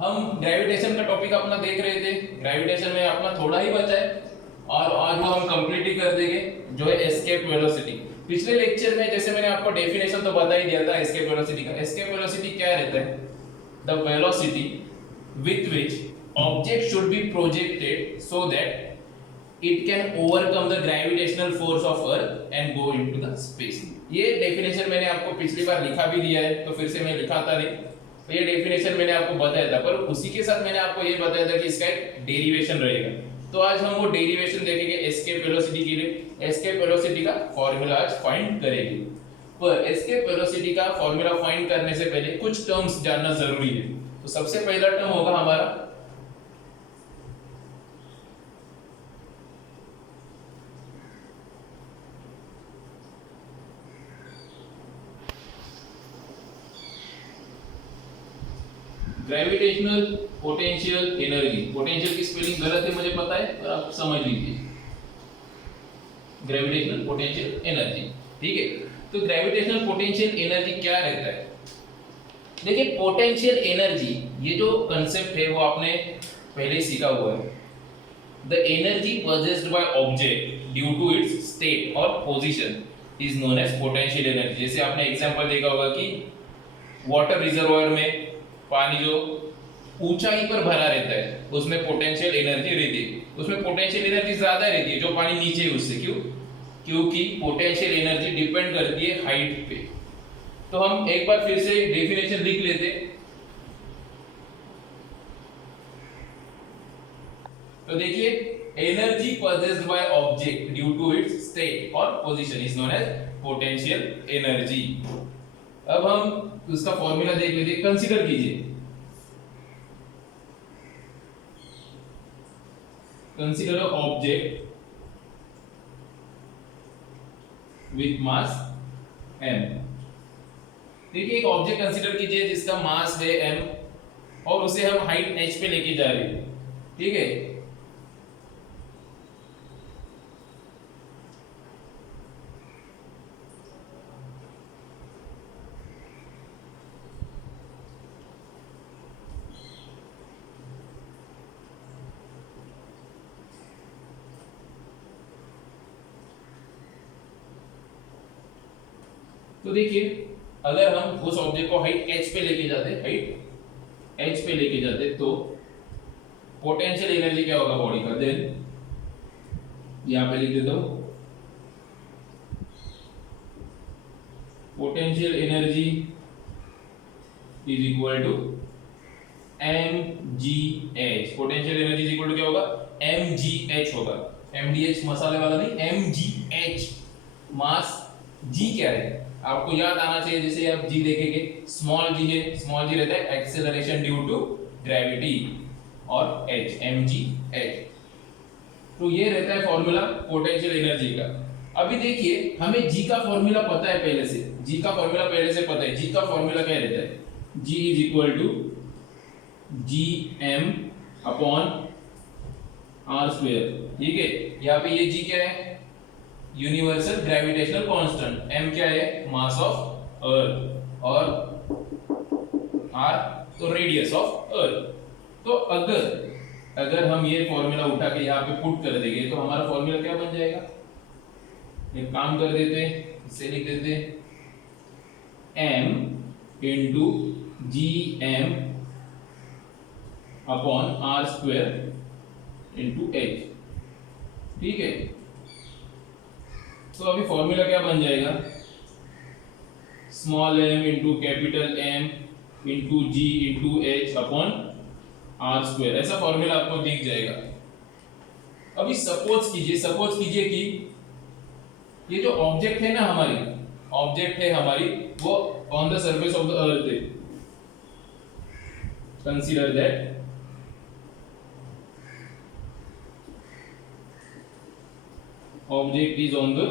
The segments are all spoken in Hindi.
हम ग्रेविटेशन का टॉपिक अपना देख रहे थे। ग्रेविटेशन में अपना थोड़ा ही बचा है और आज वो हम कंप्लीट ही कर देंगे, जो है एस्केप वेलोसिटी। पिछले लेक्चर में जैसे मैंने आपको डेफिनेशन तो बता ही दिया था एस्केप वेलोसिटी का। एस्केप वेलोसिटी क्या रहता है? The velocity with which object should be projected so that it can overcome the gravitational force of earth and go into the space। ये डेफिनेशन मैंने आपको पिछली बार लिखा भी दिया है, तो फिर से मैं लिखाता नहीं। तो ये डेफिनेशन मैंने आपको बताया था, पर उसी के साथ मैंने आपको ये बताया था कि इसका एक डेरिवेशन रहेगा। तो आज हम वो डेरिवेशन देखेंगे एस्केप वेलोसिटी के लिए। एस्केप वेलोसिटी का फॉर्मूला आज फाइंड करेंगे। पर एस्केप वेलोसिटी का फॉर्मूला फाइंड करने से पहले कुछ टर्म्स जानना जरूरी है। तो सबसे पहला टर्म होगा हमारा ग्रेविटेशनल पोटेंशियल एनर्जी। पोटेंशियल की स्पेलिंग गलत है मुझे पता है, पर आप समझ लीजिए, ग्रेविटेशनल पोटेंशियल एनर्जी। ठीक है, तो ग्रेविटेशनल पोटेंशियल एनर्जी क्या रहता है? देखिए, पोटेंशियल एनर्जी ये जो कंसेप्ट है वो आपने पहले सीखा हुआ है। The energy possessed by object due to its state और position is known as potential energy। जैसे आपने एग्जांपल देखा होगा कि वाटर रिजर्वायर में पानी जो ऊंचाई पर भरा रहता है उसमें पोटेंशियल एनर्जी रहती है, उसमें पोटेंशियल एनर्जी ज्यादा रहती है जो पानी नीचे है उससे। क्यों? क्योंकि पोटेंशियल एनर्जी डिपेंड करती है हाइट पे। तो हम एक बार फिर से डेफिनेशन लिख लेते। तो देखिए, energy possessed by object due to its state और position is known as potential energy। अब हम उसका फॉर्मूला देख लेते। कंसीडर कीजिए, consider a object with mass m। देखिए, एक ऑब्जेक्ट कंसीडर कीजिए जिसका मास है m और उसे हम हाइट h पे लेके जा रहे हैं। ठीक है, तो देखिए, अगर हम उस ऑब्जेक्ट को हाइट h पे लेके जाते, हाइट h पे लेके जाते, तो पोटेंशियल एनर्जी क्या होगा बॉडी का? देन यहां पे लिख देता हूं, potential energy is equal to mgh। Potential energy is equal to क्या होगा? mgh होगा। mdh मसाले वाला नहीं, mgh। मास g क्या है आपको याद आना चाहिए। जैसे आप g देखेंगे, स्मॉल g है, स्मॉल g रहता है एक्सेलरेशन ड्यू टू ग्रेविटी, और h mgh। तो ये रहता है फॉर्मूला पोटेंशियल एनर्जी का। अभी देखिए, हमें g का फॉर्मूला पता है पहले से, g का फॉर्मूला पहले से पता है। g का फॉर्मूला क्या रहता है? g is equal to gm upon r square. ठीक है, यहाँ पे ये g क्या है? Universal gravitational constant. m क्या है? मास ऑफ अर्थ, और r तो रेडियस ऑफ अर्थ। तो अगर हम ये फॉर्मूला उठा के यहाँ पे पुट कर देंगे तो हमारा फॉर्मूला क्या बन जाएगा? एक काम कर देते, इसे लिख देते m into G M upon r square into h। ठीक है, तो अभी फॉर्मूला क्या बन जाएगा? Small m into capital M into G into h upon r square. ऐसा फॉर्मूला आपको दिख जाएगा। अभी सपोज कीजिए कि ये जो ऑब्जेक्ट है ना हमारी, वो on the surface of the earth है। Consider that object is on the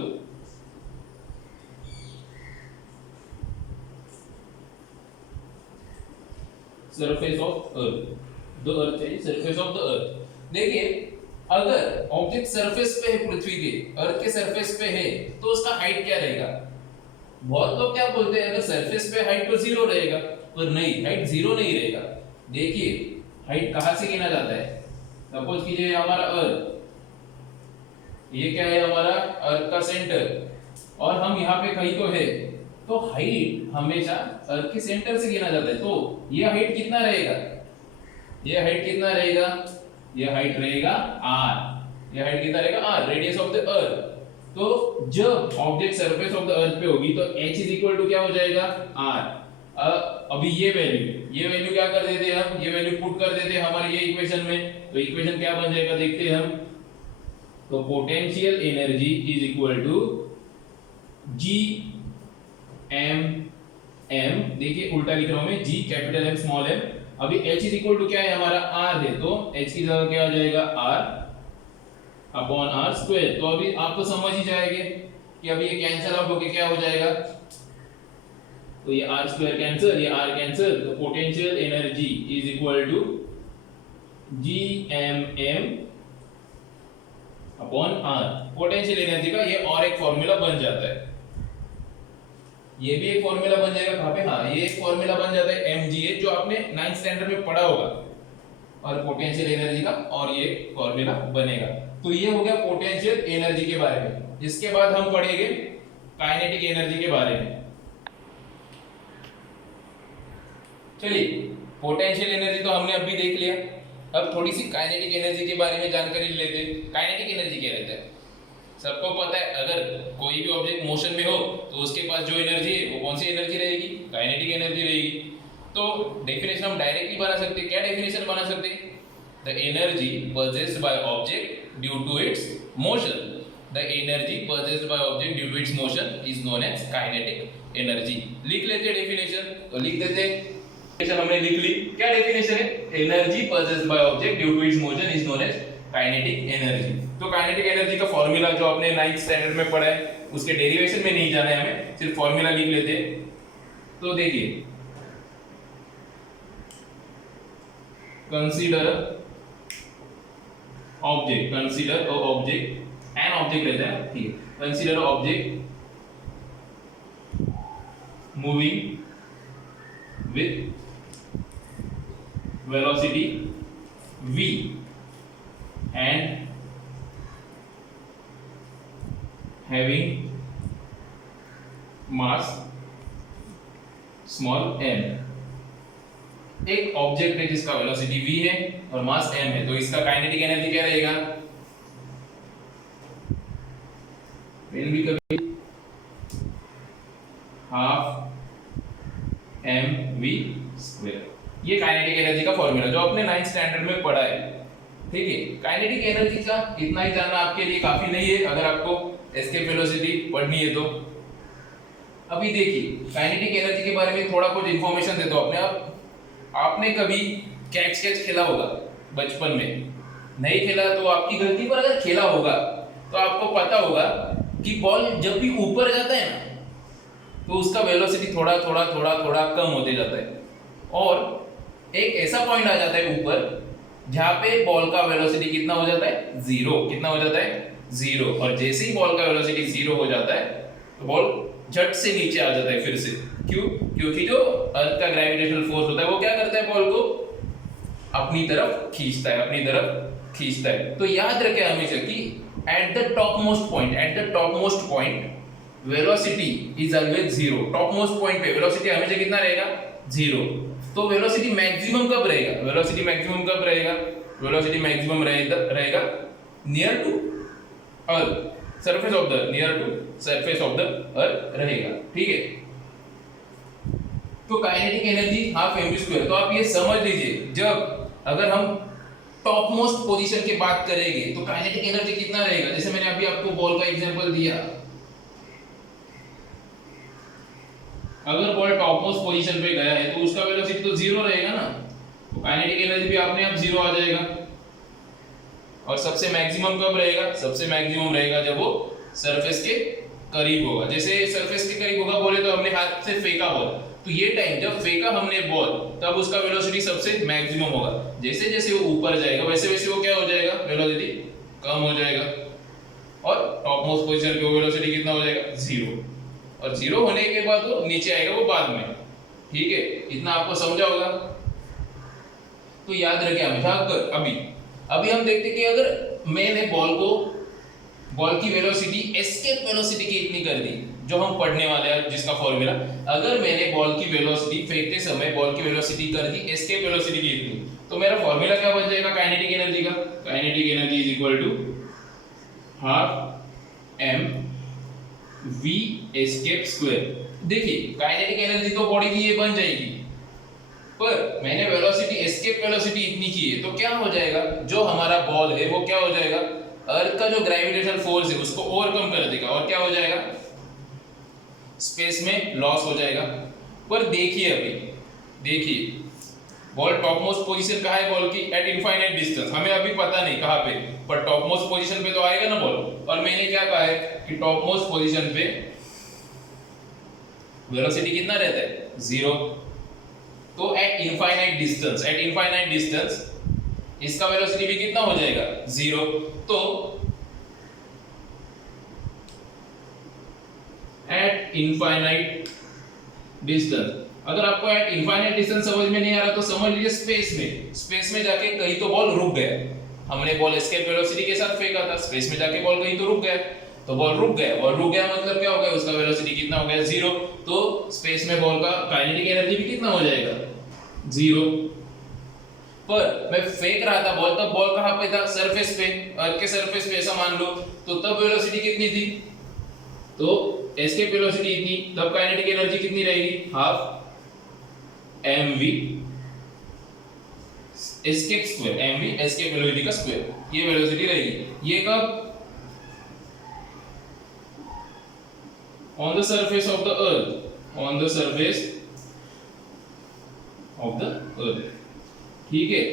surface of earth। the earth है, surface of the earth। देखिए, अगर ऑब्जेक्ट सरफेस पे है, पृथ्वी के अर्थ के सरफेस पे है, तो उसका हाइट क्या रहेगा? बहुत लोग क्या बोलते हैं, अगर सरफेस पे हाइट तो जीरो रहेगा, पर नहीं, हाइट जीरो नहीं रहेगा। देखिए, हाइट कहाँ से गिना जाता है? सपोज कीजिए हमारा अर्थ, ये क्या है हमारा अर्थ का सेंटर और हम यहाँ पे कहीं तो है, तो हाइट हमेशा अर्थ के सेंटर से गिना जाता है। तो ये हाइट कितना रहेगा? ये हाइट कितना रहेगा? ये हाइट रहेगा r। ये हाइट कितना रहेगा? r, रेडियस ऑफ द अर्थ। तो जब ऑब्जेक्ट सरफेस ऑफ द अर्थ पे होगी तो h इज इक्वल टू क्या हो जाएगा? r। अभी ये वैल्यू क्या कर देते हैं हम? ये वैल्यू पुट कर देते हैं हमारे ये इक्वेशन में। तो इक्वेशन क्या बन जाएगा देखते हैं हम। तो potential energy is equal to G m m, देखिए उल्टा लिख रहा हूं मैं, G capital M small m। अभी h इज इक्वल टू क्या है हमारा? r है, तो h की जगह क्या आ जाएगा? r upon r square. तो अभी आप तो समझ ही जाएंगे कि अभी ये कैंसिल आउट होके क्या हो जाएगा? तो ये r स्क्वायर कैंसिल, ये r कैंसिल, तो potential energy is equal to G m m upon r। Potential energy का ये और एक फॉर्मूला बन जाता है। ये भी एक फॉर्मूला बन जाएगा कहां पे? हाँ, ये एक फॉर्मूला बन जाता है mgh, जो आपने 9th स्टैंडर्ड में पढ़ा होगा, और पोटेंशियल एनर्जी का और ये फॉर्मूला बनेगा। तो ये हो गया पोटेंशियल एनर्जी के बारे में। इसके बाद हम पढ़ेंगे काइनेटिक एनर्जी के बारे में। चलिए, पोटेंशियल एनर्जी तो हमने अभी देख लिया। अब थोड़ी सी काइनेटिक एनर्जी के बारे में जानकारी लेते हैं। काइनेटिक एनर्जी क्या रहता है? सबको पता है, अगर कोई भी ऑब्जेक्ट मोशन में हो तो उसके पास जो एनर्जी है वो कौन सी एनर्जी रहेगी? काइनेटिक एनर्जी रहेगी। तो डेफिनेशन हम डायरेक्टली बना सकते हैं। क्या डेफिनेशन बना सकते हैं? The energy possessed by object due to its motion, the energy possessed by object due to its motion is known as kinetic energy। लिख लेते हैं डेफिनेशन, तो लिख देते हैं। डेफिनेशन हमने लिख ली। क्या डेफिनेशन है? Energy possessed by object due to its motion is known as kinetic energy. तो काइनेटिक एनर्जी का फॉर्मूला जो आपने 9th स्टैंडर्ड में पढ़ा है, उसके डेरिवेशन में नहीं जाना है हमें, सिर्फ फॉर्मूला लिख लेते हैं। तो देखिए, consider object, consider object, an object रहता है, ठीक है। Consider object moving with velocity v and having mass small m। एक ऑब्जेक्ट है जिसका वेलोसिटी v है और मास m है, तो इसका काइनेटिक एनर्जी क्या रहेगा? पेन भी कभी हाफ mv स्क्वायर। ये काइनेटिक एनर्जी का फॉर्मूला जो आपने 9th स्टैंडर्ड में पढ़ा है, ठीक है। काइनेटिक एनर्जी का इतना ही जानना आपके लिए काफी नहीं है अगर आपको एस्केप वेलोसिटी पढ़नी है तो। अभी देखिए, काइनेटिक एनर्जी के बारे में थोड़ा कुछ इंफॉर्मेशन देता हूं अपने। आपने कभी कैच खेला होगा बचपन में? नहीं खेला तो आपकी गलती, पर अगर खेला होगा तो आपको पता होगा कि बॉल जब भी ऊपर जाता है ना, तो उसका वेलोसिटी थोड़ा कम होते जाता है, और एक ऐसा पॉइंट आ जाता है ऊपर जहां पे बॉल का वेलोसिटी कितना हो जाता है? जीरो। कितना हो जाता है? जीरो। और जैसे ही बॉल का वेलोसिटी जीरो हो जाता है तो बॉल झट से नीचे आ जाता है फिर से। क्यों? क्योंकि जो अर्थ का ग्रेविटेशनल फोर्स होता है वो क्या करता है? बॉल को अपनी तरफ खींचता है, अपनी तरफ खींचता है। तो याद रखें हमेशा कि at the top most point velocity is always zero. Top most point पे वेलोसिटी हमेशा कितना रहेगा? जीरो। तो वेलोसिटी मैक्सिमम कब रहेगा? वेलोसिटी मैक्सिमम कब रहेगा? वेलोसिटी मैक्सिमम रहेगा near to earth, surface of the, near to surface of the earth रहेगा, ठीक है। तो kinetic energy half mv square. तो आप ये समझ लीजिए, जब अगर हम टॉप मोस्ट पोजीशन की बात करेंगे तो काइनेटिक एनर्जी कितना रहेगा? जैसे मैंने अभी आपको बॉल का एग्जांपल दिया, अगर बॉल टॉप मोस्ट पोजीशन पे गया है तो उसका वेलोसिटी तो जीरो रहेगा ना, तो काइनेटिक एनर्जी भी अपने आप जीरो आ जाएगा। और सबसे मैक्सिमम कब रहेगा? सबसे मैक्सिमम रहेगा जब वो सरफेस के करीब होगा। जैसे सरफेस के करीब होगा बोले तो हमने हाथ से फेंका बॉल, तो ये टाइम जब फेंका हमने बॉल तब उसका वेलोसिटी सबसे मैक्सिमम होगा। जैसे जैसे वो ऊपर जाएगा वैसे वैसे वो क्या हो जाएगा? वेलोसिटी कम हो जाएगा, और टॉप मोस्ट पोजीशन पे वेलोसिटी कितना हो जाएगा? जीरो। और जीरो होने के बाद वो नीचे आएगा वो बाद में, ठीक है। इतना आपको समझा होगा। तो याद रखे हमेशा अगर अभी हम देखते कि अगर मैंने बॉल की वेलोसिटी एस्केप वेलोसिटी की इतनी कर दी, जो हम पढ़ने वाले हैं जिसका फॉर्मूला, अगर मैंने बॉल की वेलोसिटी फेंकते समय बॉल की वेलोसिटी कर दी एस्केप वेलोसिटी की इतनी, तो मेरा फॉर्मूला क्या बन जाएगा काइनेटिक एनर्जी का? Kinetic energy is equal to half M V escape square. देखिए काइनेटिक एनर्जी तो बॉडी की ये बन जाएगी, पर मैंने वेलोसिटी एस्केप वेलोसिटी इतनी की है, तो क्या हो जाएगा, जो हमारा बॉल है वो क्या हो जाएगा, अर्थ का जो ग्रेविटेशनल फोर्स है उसको ओवरकम कर देगा और क्या हो जाएगा, स्पेस में लॉस हो जाएगा। पर देखिए देखिए बॉल टॉप मोस्ट पोजीशन कहाँ है बॉल की? Eight infinite distance. हमें अभी पता नहीं कहाँ पे, पर टॉप मोस्ट पोजीशन पे तो आएगा ना बॉल। और मैंने क्या कहा है कि टॉप मोस्ट पोजीशन पे वेलोसिटी कितना रहता है? 0। तो एट इनफाइनाइट डिस्टेंस इसका वेलोसिटी भी कितना हो जाएगा? 0। तो एट इनफाइनाइट डिस्टेंस, अगर आपको एट इनफाइनाइट डिस्टेंस समझ में नहीं आ रहा तो समझ लीजिए स्पेस में जाके कहीं तो बॉल रुक गया। हमने बॉल एस्केप वेलोसिटी के साथ फेंका था, स्पेस में जाके बॉल कहीं तो रुक गया, तो बॉल रुक गया और रुक गया मतलब क्या हो गया, उसका वेलोसिटी कितना हो गया? 0। तो स्पेस में बॉल का काइनेटिक एनर्जी भी कितना हो जाएगा? 0। पर मैं फेंक रहा था बॉल, तब बॉल कहां पे था? सरफेस पे, अर्थ के सरफेस पे ऐसा मान लो, तो तब वेलोसिटी कितनी थी? तो एस्केप वेलोसिटी इतनी, तब काइनेटिक एनर्जी कितनी रहेगी? Half mv escape square, mv escape velocity का स्क्वायर, ये वेलोसिटी रहेगी। ये कब? On the surface of the earth, on the surface of the अर्थ, ठीक है।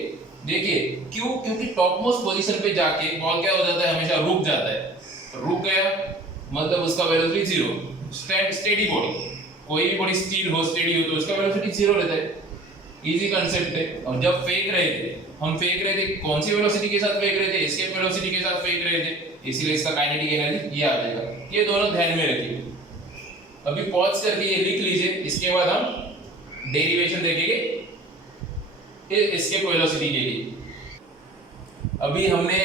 देखिए क्यों? क्योंकि टॉप मोस्ट पोजीशन पे जाके बॉल क्या हो जाता है, हमेशा रुक जाता है। रुक गया मतलब उसका वेलोसिटी 0। स्टेडी बॉडी, कोई भी बॉडी स्टिल हो, स्टेडी हो, तो उसका वेलोसिटी 0 रहता है। इजी कांसेप्ट है। और जब हम फेंक रहे थे कौन सी वेलोसिटी के साथ फेंक रहे थे? एस्केप वेलोसिटी के साथ फेंक रहे थे, इसीलिए इसका काइनेटिक एनर्जी ये आ जाएगा। ये दोनों ध्यान में रखिए। अभी पॉज करके ये लिख लीजिए, इसके बाद हम डेरिवेशन देखेंगे एस्केप वेलोसिटी के लिए। अभी हमने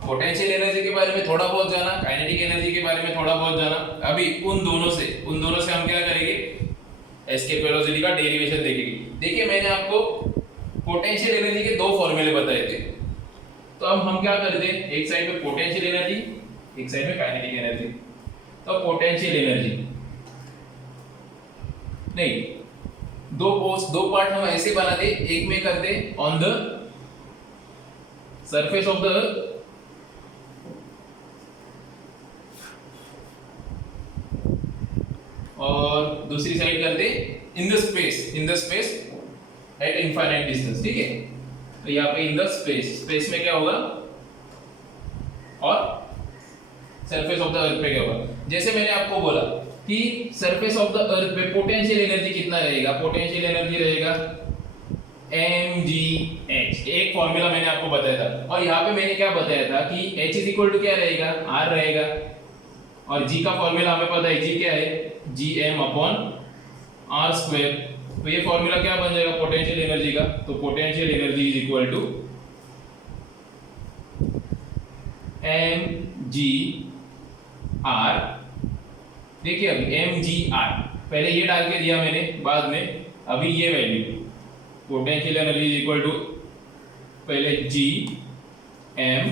पोटेंशियल एनर्जी के बारे में थोड़ा बहुत जाना, काइनेटिक एनर्जी के बारे में थोड़ा बहुत जाना। अभी उन दोनों से हम क्या करेंगे? एस्केप वेलोसिटी का डेरिवेशन देखेंगे। देखिए मैंने आपको पोटेंशियल एनर्जी के 2 फॉर्मूले बताए थे, तो अब हम क्या करते हैं, एक साइड में पोटेंशियल एनर्जी, एक साइड में काइनेटिक एनर्जी। तो पोटेंशियल एनर्जी नहीं, दो पार्ट हम ऐसे बनाते, एक में करते on the surface of the अर्थ, और दूसरी साइड करते in the space at infinite distance, ठीक है। तो यहाँ पे इन द स्पेस में क्या होगा, और सरफेस ऑफ द अर्थ पे क्या होगा। जैसे मैंने आपको बोला कि सरफेस ऑफ द अर्थ पे पोटेंशियल एनर्जी कितना रहेगा? पोटेंशियल एनर्जी रहेगा mgh, एक फॉर्मूला मैंने आपको बताया था। और यहाँ पे मैंने क्या बताया था कि h इज इक्वल टू क्या रहेगा? r रहेगा, और g का फॉर्मूला हमें पता है, g क्या है? gm upon r square. तो ये फॉर्मूला क्या बन जाएगा पोटेंशियल एनर्जी का? तो potential energy is equal to mgr। देखिए अभी mgr पहले ये डाल के दिया मैंने, बाद में अभी ये value potential energy is equal to पहले g m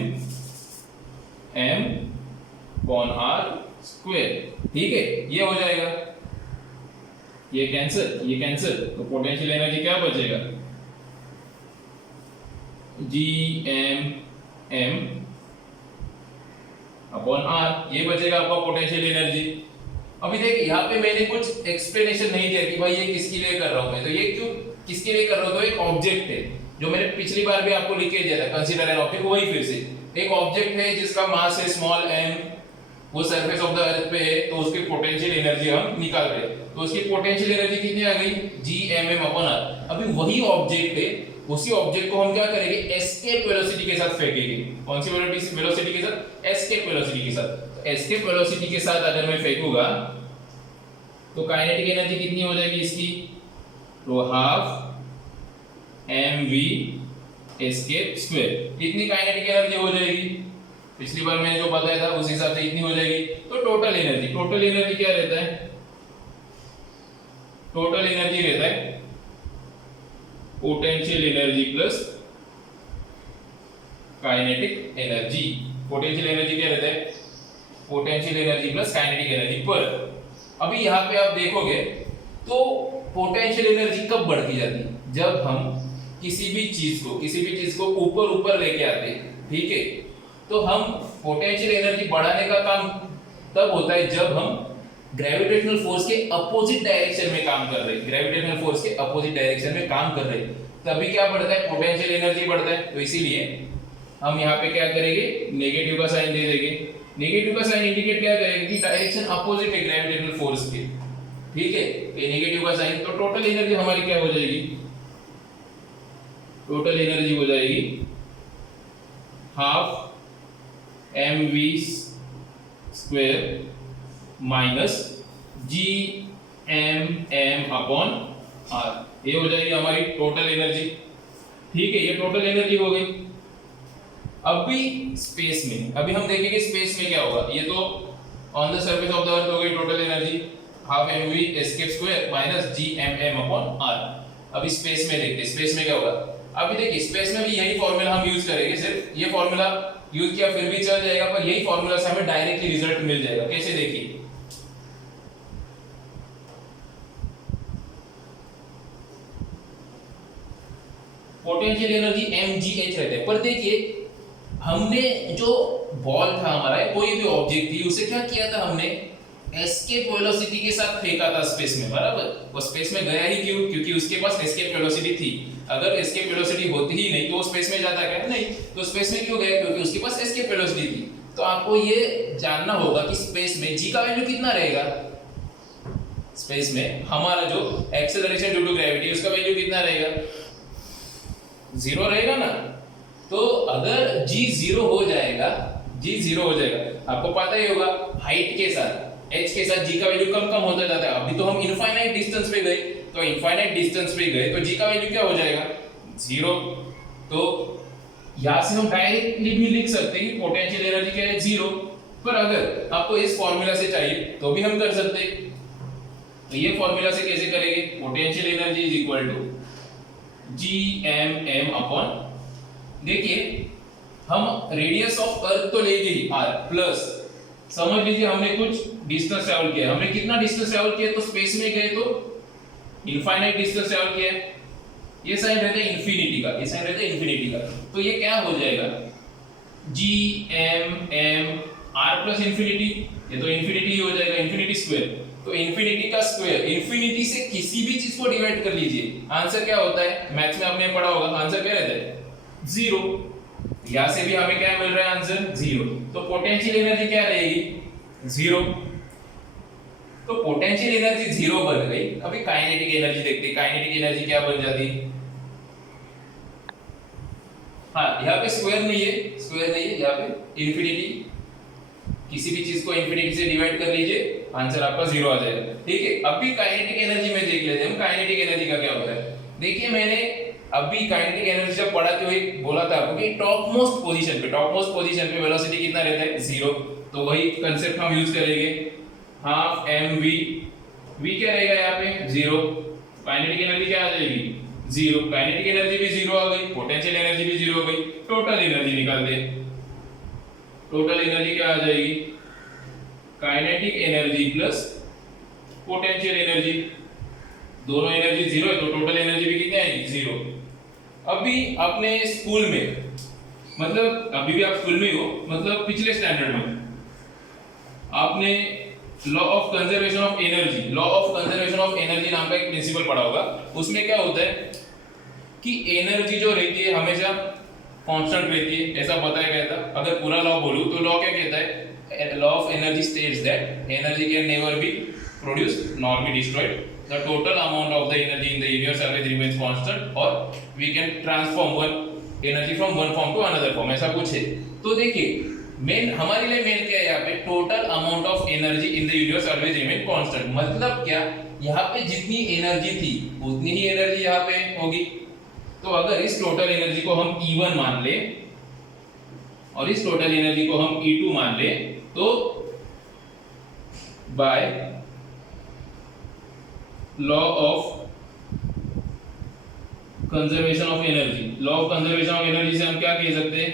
upon r square, ठीक है। ये हो जाएगा, ये कैंसिल, तो पोटेंशियल एनर्जी क्या बचेगा? gm अपॉन r, ये बचेगा आपका पोटेंशियल एनर्जी। अभी देखिए यहाँ पे मैंने कुछ एक्सप्लेनेशन नहीं दिया कि भाई ये किसके लिए कर रहा हूं मैं, तो ये क्यों किसके लिए कर रहा हूं? तो एक ऑब्जेक्ट है जो मैंने पिछली बार भी आपको लिख के दिया था, कंसीडर एन ऑब्जेक्ट। वही फिर से एक ऑब्जेक्ट है जिसका मास है स्मॉल m, वो सरफेस ऑफ द अर्थ पे है, तो उसकी पोटेंशियल एनर्जी हम निकाल रहे हैं। तो उसकी पोटेंशियल एनर्जी कितनी आ गई? gmm upon r। अभी वही ऑब्जेक्ट है, उसी ऑब्जेक्ट को हम क्या करेंगे? एस्केप वेलोसिटी के साथ फेंकेंगे। कौन सी वेलोसिटी के साथ? एस्केप वेलोसिटी के साथ। तो एस्केप वेलोसिटी के साथ अगर मैं फेंकूंगा तो काइनेटिक एनर्जी कितनी हो जाएगी इसकी? तो हाफ mv एस्केप स्क्वायर। इतनी काइनेटिक एनर्जी हो जाएगी, पिछली बार मैंने जो बताया था उस हिसाब से इतनी हो जाएगी। तो टोटल एनर्जी क्या रहता है? टोटल एनर्जी रहता है potential energy plus kinetic energy. Potential energy क्या रहता है? Potential energy plus kinetic energy. पर अभी यहाँ पे आप देखोगे तो पोटेंशियल एनर्जी कब बढ़ती जाती है? जब हम किसी भी चीज को ऊपर लेके आते हैं, ठीक है? तो हम पोटेंशियल एनर्जी बढ़ाने का काम तब होता है जब हम ग्रेविटेशनल फोर्स के अपोजिट डायरेक्शन में काम कर रहे हैं, तभी क्या बढ़ता है? पोटेंशियल एनर्जी बढ़ता है। तो इसीलिए हम यहाँ पे क्या करेंगे? नेगेटिव का साइन दे देंगे। नेगेटिव का साइन इंडिकेट क्या करेगा कि डायरेक्शन अपोजिट है ग्रेविटेशनल फोर्स के, ठीक है? ये नेगेटिव का साइन। तो टोटल एनर्जी हमारी क्या हो जाएगी? टोटल एनर्जी हो जाएगी half mv square minus gmm upon r। ये हो जाएगी हमारी टोटल एनर्जी, ठीक है? ये टोटल एनर्जी हो गई। अभी स्पेस में, अभी हम देखेंगे स्पेस में क्या होगा। ये तो on the surface of the अर्थ हो गई total energy, half mv escape square minus gmm upon r। अभी स्पेस में देखते हैं स्पेस में क्या होगा। अभी देखिए स्पेस में भी यही फॉर्मूला हम यूज करेंगे, सिर्फ ये फॉर्मूला यूज किया फिर भी चल जाएगा, पर यही फॉर्मूला से हमें डायरेक्टली रिजल्ट मिल जाएगा। कैसे? देखिए पोटेंशियल एनर्जी mgh रहता है, पर देखिए हमने जो बॉल था हमारा, कोई भी ऑब्जेक्ट थी, उसे क्या किया था? हमने एस्केप वेलोसिटी के साथ फेंका था स्पेस में, बराबर? वो स्पेस में गया ही क्यों? क्योंकि उसके पास एस्केप वेलोसिटी थी। अगर एस्केप वेलोसिटी होती ही नहीं तो वो स्पेस में जाता क्या? नहीं। तो स्पेस में क्यों गया? क्योंकि उसके पास एस्केप वेलोसिटी थी। तो आपको ये जानना होगा कि स्पेस में g का वैल्यू कितना रहेगा। स्पेस में हमारा जो एक्सेलरेशन ड्यू टू ग्रेविटी, उसका वैल्यू कितना रहेगा? 0 रहेगा ना। तो अगर g 0 हो जाएगा, आपको पता ही होगा हाइट के साथ h के साथ g का वैल्यू कम होता जाता है। अभी तो हम इनफाइनाइट डिस्टेंस पे गए, तो इनफाइनाइट डिस्टेंस पे गए तो g का वैल्यू क्या हो जाएगा? 0। तो यहां से हम डायरेक्टली भी लिख सकते हैं कि पोटेंशियल एनर्जी क्या है? 0। पर अगर आपको इस फॉर्मूला से चाहिए तो भी हम कर सकते हैं। तो ये फॉर्मूला से कैसे करेंगे? Potential energy is equal to gmm upon, देखिए हम रेडियस ऑफ अर्थ तो लेंगे ही r प्लस, समझ लीजिए हमने कुछ डिस्टेंस ट्रैवल किया। हमने कितना डिस्टेंस ट्रैवल किया? तो स्पेस में गए तो इनफाइनाइट डिस्टेंस ट्रैवल किया। ये साइन रहता है इन्फिनिटी का, तो ये क्या हो जाएगा? gmm r प्लस इन्फिनिटी, ये तो इन्फिनिटी ही हो जाएगा, इन्फिनिटी स्क्वायर। तो इन्फिनिटी का स्क्वायर, इन्फिनिटी से किसी भी चीज को डिवाइड कर लीजिए, आंसर क्या होता है? मैथ्स में आपने पढ़ा होगा, आंसर क्या रहता है? 0। यहां से भी हमें क्या मिल रहा है? आंसर 0। तो पोटेंशियल एनर्जी क्या रहेगी? 0। तो पोटेंशियल एनर्जी 0 बन गई। अभी काइनेटिक एनर्जी देखते हैं, काइनेटिक एनर्जी क्या बन जाती है? हाँ, यहाँ पे स्क्वायर नहीं है, यहाँ पे इन्फिनिटी, किसी भी चीज को इन्फिनिटी से डिवाइड कर लीजिए, आंसर आपका 0 आ जाएगा, ठीक है? अभी काइनेटिक एनर्जी में देख लेते हैं हम काइनेटिक एनर्जी का क्या होता है। देखिए मैंने अभी काइनेटिक एनर्जी जब पढ़ाते हुए बोला था आपको कि टॉप मोस्ट पोजीशन पे वेलोसिटी कितना रहता है? 0। तो वही कांसेप्ट हम यूज करेंगे, हाफ mv, v क्या रहेगा यहाँ पे? 0। काइनेटिक एनर्जी क्या आ जाएगी? 0। काइनेटिक एनर्जी भी 0 आ गई, पोटेंशियल एनर्जी भी 0 हो गई। टोटल एनर्जी निकाल दे। टोटल एनर्जी क्या आ जाएगी? Kinetic energy plus potential energy, दोनों एनर्जी 0 है तो टोटल एनर्जी भी कितनी आएगी? 0। अभी अपने स्कूल में, मतलब अभी भी आप स्कूल में ही हो, मतलब पिछले स्टैंडर्ड में आपने law of conservation of energy नाम का एक प्रिंसिपल पढ़ा होगा। उसमें क्या होता है कि एनर्जी जो रहती है हमेशा कांस्टेंट रहती है, ऐसा बताया गया था। अगर पूरा लॉ बोलूं तो लॉ क्या कहता है? Law of energy states that energy can never be produced nor be destroyed, the total amount of the energy in the universe always remains constant और we can transform one energy from one form to another form, ऐसा कुछ है। तो देखिए मेन हमारे लिए मेन क्या है यहाँ पे? Total amount of energy in the universe always remain constant. मतलब क्या? यहाँ पे जितनी एनर्जी थी उतनी ही एनर्जी यहाँ पे होगी। तो अगर इस टोटल एनर्जी को हम E1 मान ले और इस टोटल एनर्जी को हम E2 मान ले, तो by law of conservation of energy, law of conservation of energy से हम क्या कह सकते हैं,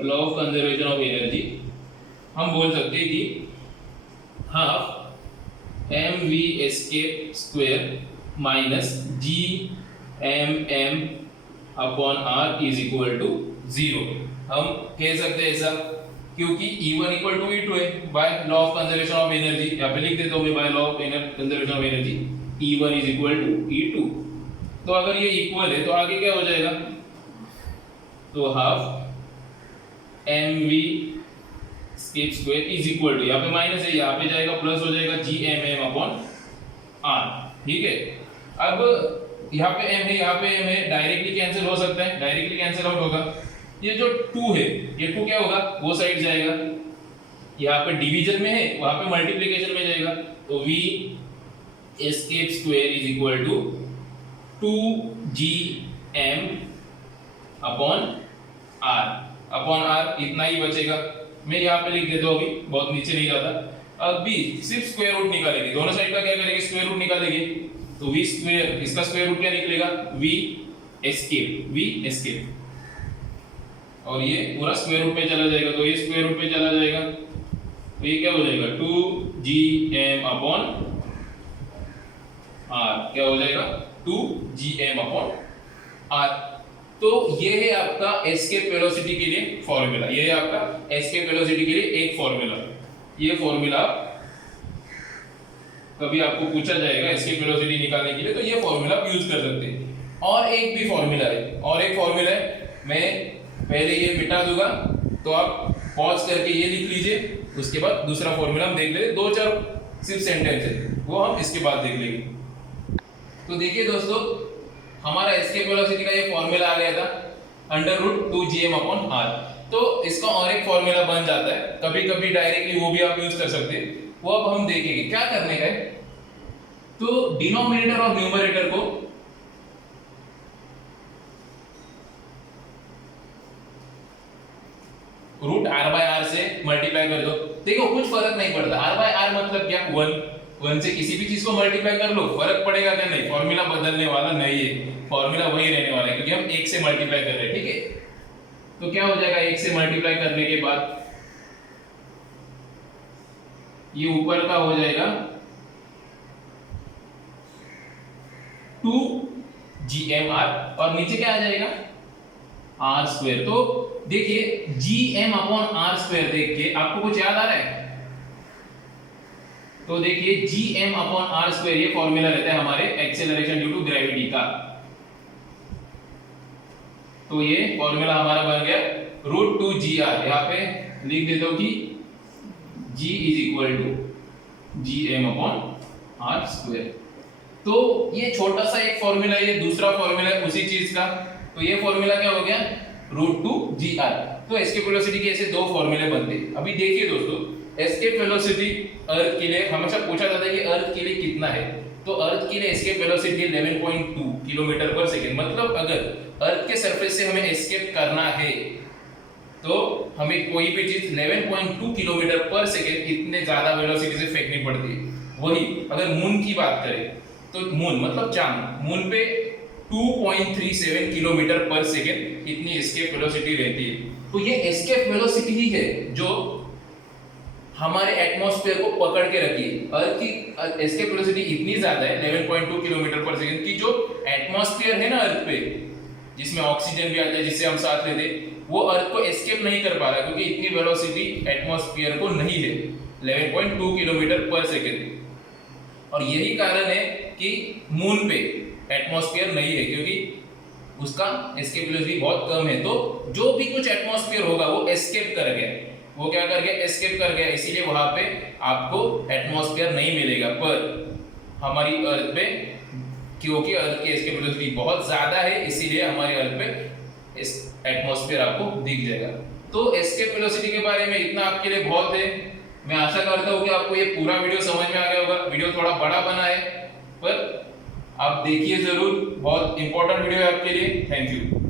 law of conservation of energy हम बोल सकते हैं कि half mv escape square minus gmm upon r is equal to 0। हम कह सकते हैं ऐसा क्योंकि E1 इक्वल टू E2 है by law of conservation of energy. यहाँ पे लिख देता हूँ मैं by law of conservation of energy E1 is equal to E2। तो अगर ये इक्वल है तो आगे क्या हो जाएगा, तो half mv escape square is equal to, यहाँ पे माइनस है, यहाँ पे जाएगा प्लस हो जाएगा gmm अपॉन r। ठीक है, अब यहाँ पे m है, यहाँ पे m है, डायरेक्टली कैंसिल हो सकता है, डायरेक्टली कैंसिल आउट होगा। ये जो 2 है, ये 2 क्या होगा, वो साइड जाएगा, यहाँ पे डिवीजन में है, वहां पे मल्टीप्लिकेशन में जाएगा। तो v escape square is equal to 2gm upon r इतना ही बचेगा। मैं यहाँ पे लिख देता हूँ, अभी बहुत नीचे नहीं जाता। अब भी सिर्फ स्क्वायर रूट निकालेंगे, दोनों साइड का क्या करेंगे, स्क्वायर रूट निकालेंगे। तो v स्क्वायर, इसका स्क्वायर रूट क्या निकलेगा, v एस्केप, और ये पूरा स्क्वायर रूट में चला जाएगा, तो ये स्क्वायर रूट में चला जाएगा, तो ये क्या हो जाएगा 2gm अपॉन r, क्या हो जाएगा 2gm अपॉन r। तो ये है आपका एस्केप वेलोसिटी के लिए फॉर्मूला, ये है आपका एस्केप वेलोसिटी के लिए एक फॉर्मूला। ये फॉर्मूला कभी आपको पूछा जाएगा एस्केप वेलोसिटी निकालने के लिए, तो ये फॉर्मूला आप यूज कर सकते हैं। और एक भी फॉर्मूला है, और एक फॉर्मूला है, मैं पहले ये मिटा दूंगा, तो आप पॉज करके ये लिख लीजिए, उसके बाद दूसरा फॉर्मूला हम देख लेंगे। 2-4 सिर्फ सेंटेंस है, वो हम इसके बाद देख लेंगे। तो देखिए दोस्तों, हमारा एस्केप वेलोसिटी का ये फॉर्मूला आ गया था √2gm अपॉन r। तो इसका और एक फॉर्मूला बन जाता है, कभी कभी डायरेक्टली वो भी आप यूज कर सकते हैं, वो अब हम देखेंगे क्या करने का है। तो डिनोमिनेटर और न्यूमरेटर को √r/r से मल्टीप्लाई कर दो। देखो कुछ फर्क नहीं पड़ता, r/r मतलब क्या, 1 से किसी भी चीज को मल्टीप्लाई कर लो, फर्क पड़ेगा क्या, नहीं, फॉर्मूला बदलने वाला नहीं है, फॉर्मूला वही रहने वाला है, क्योंकि हम 1 से मल्टीप्लाई कर रहे हैं। ठीक है, तो क्या हो जाएगा, 1 से मल्टीप्लाई करने के बाद ये ऊपर का हो जाएगा 2gmr, और नीचे क्या आ जाएगा r स्क्वायर। तो देखिए gm अपॉन r स्क्वायर देख के आपको कुछ याद आ रहा है, तो देखिए gm अपॉन r स्क्वायर ये फॉर्मूला रहता है हमारे एक्सेलरेशन ड्यू टू ग्रेविटी का। तो ये फॉर्मूला हमारा बन गया √2gr, यहाँ पे लिख देता हूं कि g is equal to gm upon r square. तो ये छोटा सा एक फॉर्मूला है, ये दूसरा फॉर्मूला है उसी चीज का। तो ये फॉर्मूला क्या हो गया, √2gr। तो एस्केप वेलोसिटी के ऐसे दो फॉर्मूले बनते हैं। अभी देखिए दोस्तों, एस्केप वेलोसिटी अर्थ के लिए हमेशा पूछा जाता है कि अर्थ के लिए कितना है, तो अर्थ के लिए एस्केप वेलोसिटी 11.2 किलोमीटर पर सेकंड। मतलब अगर अर्थ के सरफेस से हमें एस्केप करना है तो हमें कोई भी चीज 11.2 किलोमीटर पर सेकंड इतने ज्यादा वेलोसिटी से फेंकनी पड़ती है। वही अगर मून की बात करें तो मून मतलब चांद, मून पे 2.37 किलोमीटर पर सेकंड इतनी एस्केप वेलोसिटी रहती है। तो ये एस्केप वेलोसिटी ही है जो हमारे एटमॉस्फेयर को पकड़ के रखी है। अर्थ की एस्केप वेलोसिटी इतनी ज्यादा है 11.2 किलोमीटर पर सेकंड की, जो एटमॉस्फेयर है ना अर्थ पे, जिसमें ऑक्सीजन भी आता है जिससे हम सांस लेते हैं, वो अर्थ को एस्केप नहीं कर पा रहा क्योंकि इतनी वेलोसिटी एटमॉस्फेयर को नहीं है 11.2 किलोमीटर पर सेकंड। और यही कारण है कि मून पे एटमॉस्फेयर नहीं है, क्योंकि उसका एस्केप वेलोसिटी बहुत कम है। तो जो भी कुछ एटमॉस्फेयर होगा वो एस्केप कर गया, वो क्या कर गया, एस्केप कर गया, इसीलिए वहां पे आपको एटमॉस्फेयर नहीं मिलेगा। पर हमारी अर्थ पे, क्योंकि अर्थ की एस्केप वेलोसिटी बहुत ज्यादा है, इसीलिए हमारे अर्थ पे इस एटमॉस्फेयर आपको दिख जाएगा। तो एस्केप वेलोसिटी के बारे में इतना आपके लिए बहुत है। मैं आशा करता हूँ कि आपको ये पूरा वीडियो समझ में आ गया होगा। वीडियो थोड़ा बड़ा बना है, पर आप देखिए जरूर, बहुत इंपॉर्टेंट वीडियो है आपके लिए। Thank you.